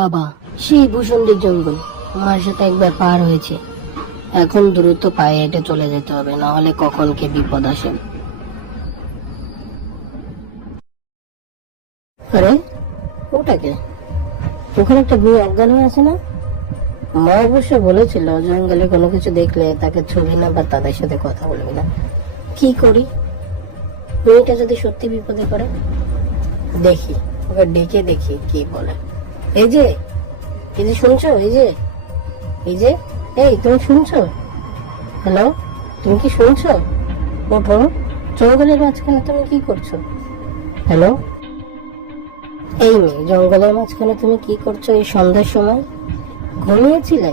বাবা, সেই ভূষণ্ডের জঙ্গল আমার সাথে একবার পার হয়েছে। এখন দ্রুত পায়ে হেঁটে চলে যেতে হবে, না হলে কখন কে বিপদ আসে। আরে ওটাকে, ওখানে একটা মেয়ে অজ্ঞান হয়ে আছে না? মা অবশ্য বলেছিল জঙ্গলে কোনো কিছু দেখলে তাকে ছবি না বা তাদের সাথে কথা বলবে না। কি করি, মেয়েটা যদি সত্যি বিপদে পড়ে? দেখি, ওকে ডেকে দেখি কি বলে। এই যে, এই যে শুনছো, এই যে, এই যে, এই তুমি শুনছো? হ্যালো, তুমি কি শুনছো? ওঠো, জঙ্গলের মাঝখানে তুমি কি করছো? হ্যালো, এই মেয়ে, জঙ্গলের মাঝখানে তুমি কি করছো এই সন্ধ্যার সময়? ঘুমিয়েছিলে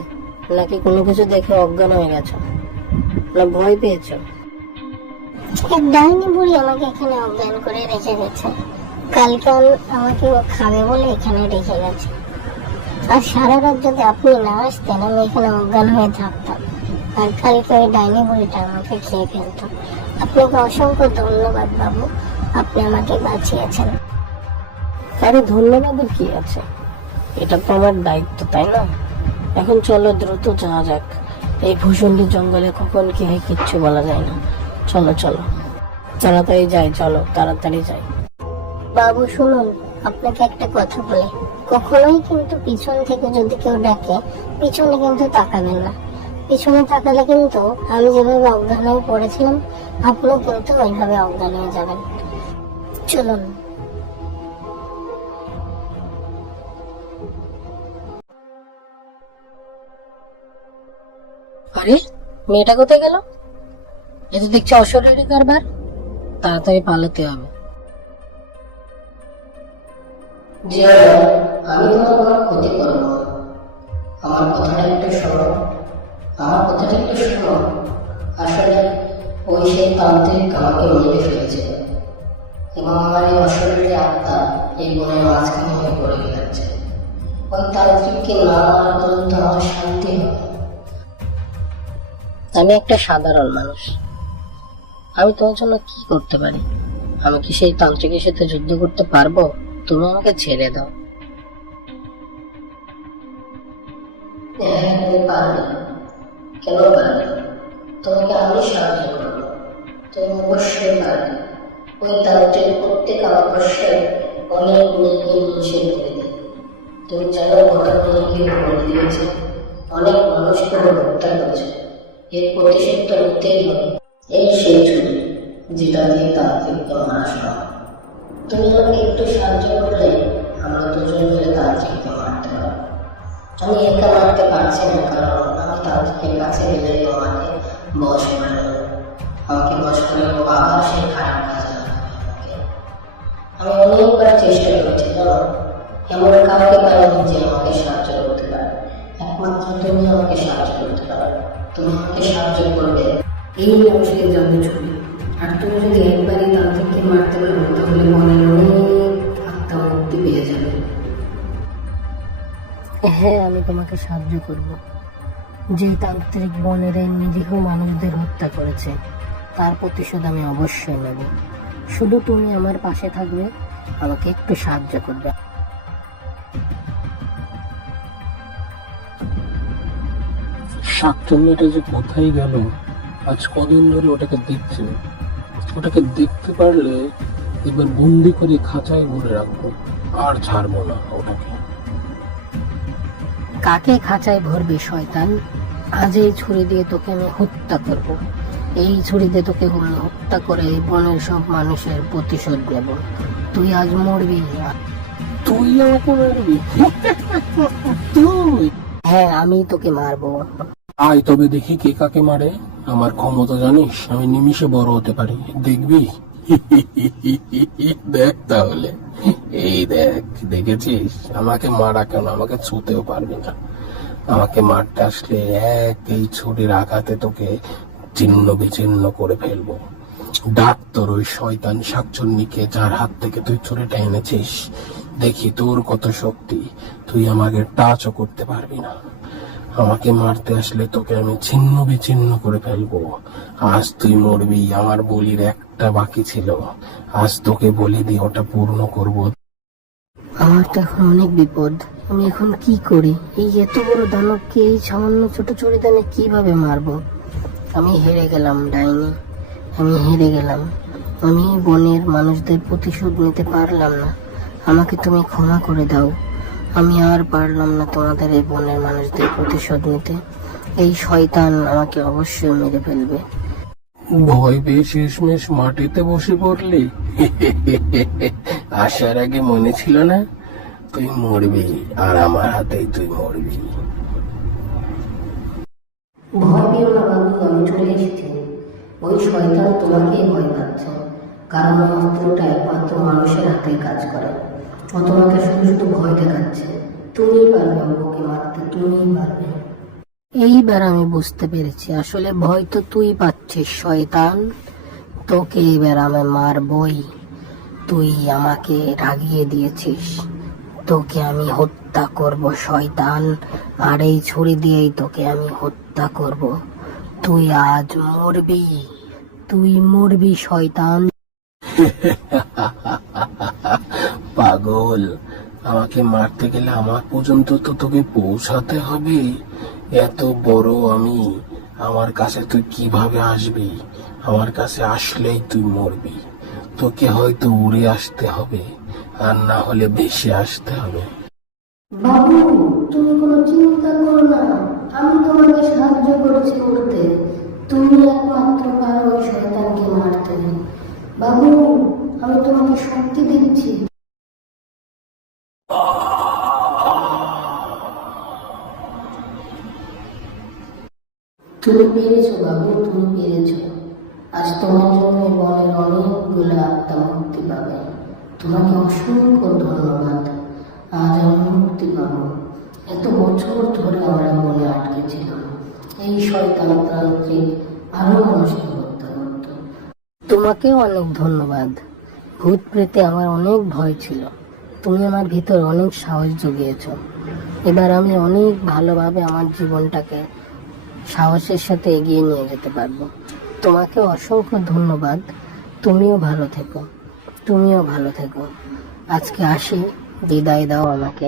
নাকি কোনো কিছু দেখে অজ্ঞান হয়ে গেছো, না ভয় পেয়েছো? এক ডাইনি বুড়ি আমাকে এখানে অজ্ঞান করে রেখে গেছে। কালকে আমাকে ও খাবে বলে এখানে রেখে গেছে। আর সারা রাত যদি আপনি না আসতেন আমি এখানে অজ্ঞান হয়ে থাকতাম, আর কালকে ওই ডাইনি বুড়িটা আমাকে খেয়ে ফেলতো। আপনাকে অসংখ্য ধন্যবাদ বাবু, আপনি আমাকে বাঁচিয়েছেন। আরে ধন্যবাদের কি আছে, এটা তো আমার দায়িত্ব, তাই না? এখন চলো দ্রুত যাওয়া যাক। এই ভূষণ্ডী জঙ্গলে কখন কি হয় কিচ্ছু বলা যায় না। চলো চলো, তাড়াতাড়ি যাই, চলো তাড়াতাড়ি যাই। বাবু শুনুন, আপনাকে একটা কথা বলি, কখনোই কিন্তু পিছন থেকে যদি কেউ ডাকে পিছনে কিন্তু তাকাবেন না। পিছনে তাকালে কিন্তু আমি যেভাবে অজ্ঞান হয়ে পড়েছিলাম আপনিও কিন্তু ওইভাবে অজ্ঞান হয়ে যাবেন। চলুন। আরে মেয়েটা কোথায় গেল? এ তো দেখছি অশরীরী কারবার, তাড়াতাড়ি পালাতে হবে। আমি তোমার কোনো ক্ষতি করবো না, আমার কথাটা একটু শোনো, আমার কথাটা একটু শোনো। আসলে ওই সেই তান্ত্রিক আমাকে মেরে ফেলেছে এবং আমার এই অশরীরী আত্মা এই বনের মাঝখানে হয়ে পড়ে গেছে। ওই তান্ত্রিককে না মারা পর্যন্ত আমার শান্তি হবে। আমি একটা সাধারণ মানুষ, আমি তোমার জন্য কি করতে পারি? আমি কি সেই তান্ত্রিকের সাথে যুদ্ধ করতে পারবো? তুমি আমাকে ছেড়ে দাও। হ্যাঁ তুমি পারবে, কেন পারবে? তোমাকে আমি সাহায্য করবো, তুমি অবশ্যই পারবে। ওই তান্ত্রিক প্রত্যেক অবশ্যই অনেক মেয়েকে নিষেধ করে দেয়। তুমি জানো কত মেয়েকে ভোট দিয়েছে, অনেক মানুষকে হত্যা করেছে। এর প্রতিশোধ তো নিতেই হবে। এই সেই ছবি যেটা দিয়ে তান্ত্রিককে মারা সম্ভব। তুমি আমাকে একটু সাহায্য করলে আমরা দুজন মিলে তান্ত্রিককে মারতে পারবো। আমি একা মারতে পারছি না, কারণ আমি তান্ত্রিকের কাছে গেলে তোমাকে বশ করে নেব। আমাকে বশ করে নেবো, আবার সেই খারাপ কাজ আমাকে। আমি অনেকবার চেষ্টা করেছি জানো, এমন কাউকে পাইনি যে আমাকে সাহায্য করতে পারে। একমাত্র তুমি আমাকে সাহায্য করতে পারো। তুমি আমাকে সাহায্য করবে, এই মানুষের জন্ম ছবি। আর তুমি যদি একবারই তান্ত্রিককে মারতে পারো তাহলে মনের অনেক আত্মা মুক্তি পেয়ে যাবে। হ্যাঁ, আমি তোমাকে সাহায্য করব। যে তান্ত্রিক বনের নিরীহ মানুষদের হত্যা করেছে তার প্রতিশোধ আমি অবশ্যই নেব। শুধু তুমি আমার পাশে থাকবে, আমাকে একটু সাহায্য করবে। শাকচুন্নিটা যে কোথায় গেল, আজ কদিন ধরে ওটাকে দেখছি। ওটাকে দেখতে পারলে এবার বন্দি করে খাঁচায় ভরে রাখবো, আর ছাড়বো না ওটাকে। কাকে খাঁচায় ভরবি শয়তান? আজ এই ছুরি দিয়ে তোকে আমি হত্যা করব। এই ছুরি দিয়ে তোকে আমি হত্যা করে এই বনের সব মানুষের প্রতিশোধ নেব। তুই আজ মরবি। তুই আমাকে মারবি? তুই? হ্যাঁ, আমি তোকে মারবো। আয় তবে দেখি কে কাকে মারে। আমার ক্ষমতা জানিস, আমি নিমিষে বড় হতে পারি, দেখবি? দেখ তাহলে, এই দেখ, দেখেছিস? আমাকে মারা কেন, আমাকে ছুঁতেও পারবি না। আমাকে মারতে আসলে এই ছুরির আঘাতে তোকে ছিন্ন বিচ্ছিন্ন করে ফেলবো। ডাক তোর ওই শয়তান শাকচুন্নিকে, যার হাত থেকে তুই ছুরিটা এনেছিস। দেখি তোর কত শক্তি, তুই আমাকে টাচও করতে পারবি না। আমাকে মারতে আসলে তোকে আমি ছিন্ন বিচ্ছিন্ন করে ফেলবো। আজ তুই মরবি, আমার বলির একটা বাকি ছিল, আজ তোকে বলি দিয়ে ওটা পূর্ণ করব। আমার তো এখন অনেক বিপদ। আমি এখন কি করি? এই এত বড় দানবকে এই সামান্য ছোট চড়িদানে কিভাবে মারবো? আমি হেরে গেলাম ডাইনি, আমি হেরে গেলাম। আমি বনের মানুষদের প্রতিশোধ নিতে পারলাম না। আমাকে তুমি ক্ষমা করে দাও। আমি আর পারলাম না তোমাদের এই বনের মানুষদের প্রতিশোধ নিতে। এই শয়তান আমাকে অবশ্যই মেরে ফেলবে। ভয় পেয়ে শেষমেশ মাটিতে বসে পড়লি? আসার আগে মনে ছিল না তুই মরবি, আর আমার হাতেই তুই মরবি। ভয় পেও না বাবু, আমি চলে এসেছি। ওই শয়তান তোমাকেই ভয় পাচ্ছে, কারণ অস্ত্রটা একমাত্র মানুষের হাতেই কাজ করে। ও তোমাকে শুধু শুধু ভয় দেখাচ্ছে। তুমিই পারবে ওকে মারতে, তুমিই পারবে। এইবার আমি বুঝতে পেরেছি, আসলে ভয় তো তুই পাচ্ছিস শয়তান। তোকে এবার আমি মারবই। তুই আমাকে রাগিয়ে দিয়েছিস, তোকে আমি হত্যা করব শয়তান। আর এই ছুরি দিয়েই তোকে আমি হত্যা করব। তুই আজ মরবি, তুই মরবি শয়তান। পাগল, আমাকে মারতে গেলে আমার পর্যন্ত তো তোকে পৌঁছাতে হবে। এত বড় আমি, আমার কাছে তুই কিভাবে আসবি? আমার কাছে আসলেই তুই মরবি। তোকে হয়তো উড়ে আসতে হবে, আর না হলে ভেসে আসতে হবে। বাবু, তুমি কোনো চিন্তা করো না, আমি তোমাকে সাহায্য করেছি উঠতে। তুমি একমাত্র পারো ওই শয়তানকে মারতে। বাবু, আমি তোমাকে শক্তি দিচ্ছি। তুমি পেরেছো বাবু, তুমি পেরেছো। আজ তোমার জন্য এই বনের অনেকগুলো আত্মা মুক্তি পাবে। তোমাকে অসংখ্য ধন্যবাদ। আজ আমি মুক্তি পাবো। এত বছর ধরে আমরা বনে আটকে ছিলাম। এই শয়তান তান্ত্রিক আরো মানুষকে হত্যা করত। তোমাকেও অনেক ধন্যবাদ। ভূত প্রেতে আমার অনেক ভয় ছিল, তুমি আমার ভিতর অনেক সাহস জুগিয়েছ। এবার আমি অনেক ভালোভাবে আমার জীবনটাকে সাহসের সাথে এগিয়ে নিয়ে যেতে পারবো। তোমাকে অসংখ্য ধন্যবাদ। তুমিও ভালো থেকো, তুমিও ভালো থেকো। আজকে আসি, বিদায় দাও আমাকে।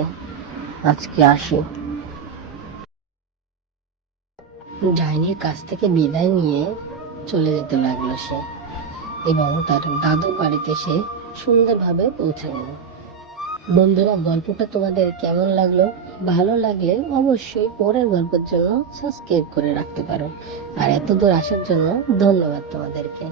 আজকে আসি। ডাইনির কাছ থেকে বিদায় নিয়ে চলে যেতে লাগলো সে, এবং তার দাদু বাড়িতে সে সুন্দরভাবে পৌঁছে গেল। বন্ধুরা, গল্পটা তোমাদের কেমন লাগলো? ভালো লাগলে অবশ্যই পরের গল্পের জন্য সাবস্ক্রাইব করে রাখতে পারো। আর এত দূর আসার জন্য ধন্যবাদ তোমাদেরকে।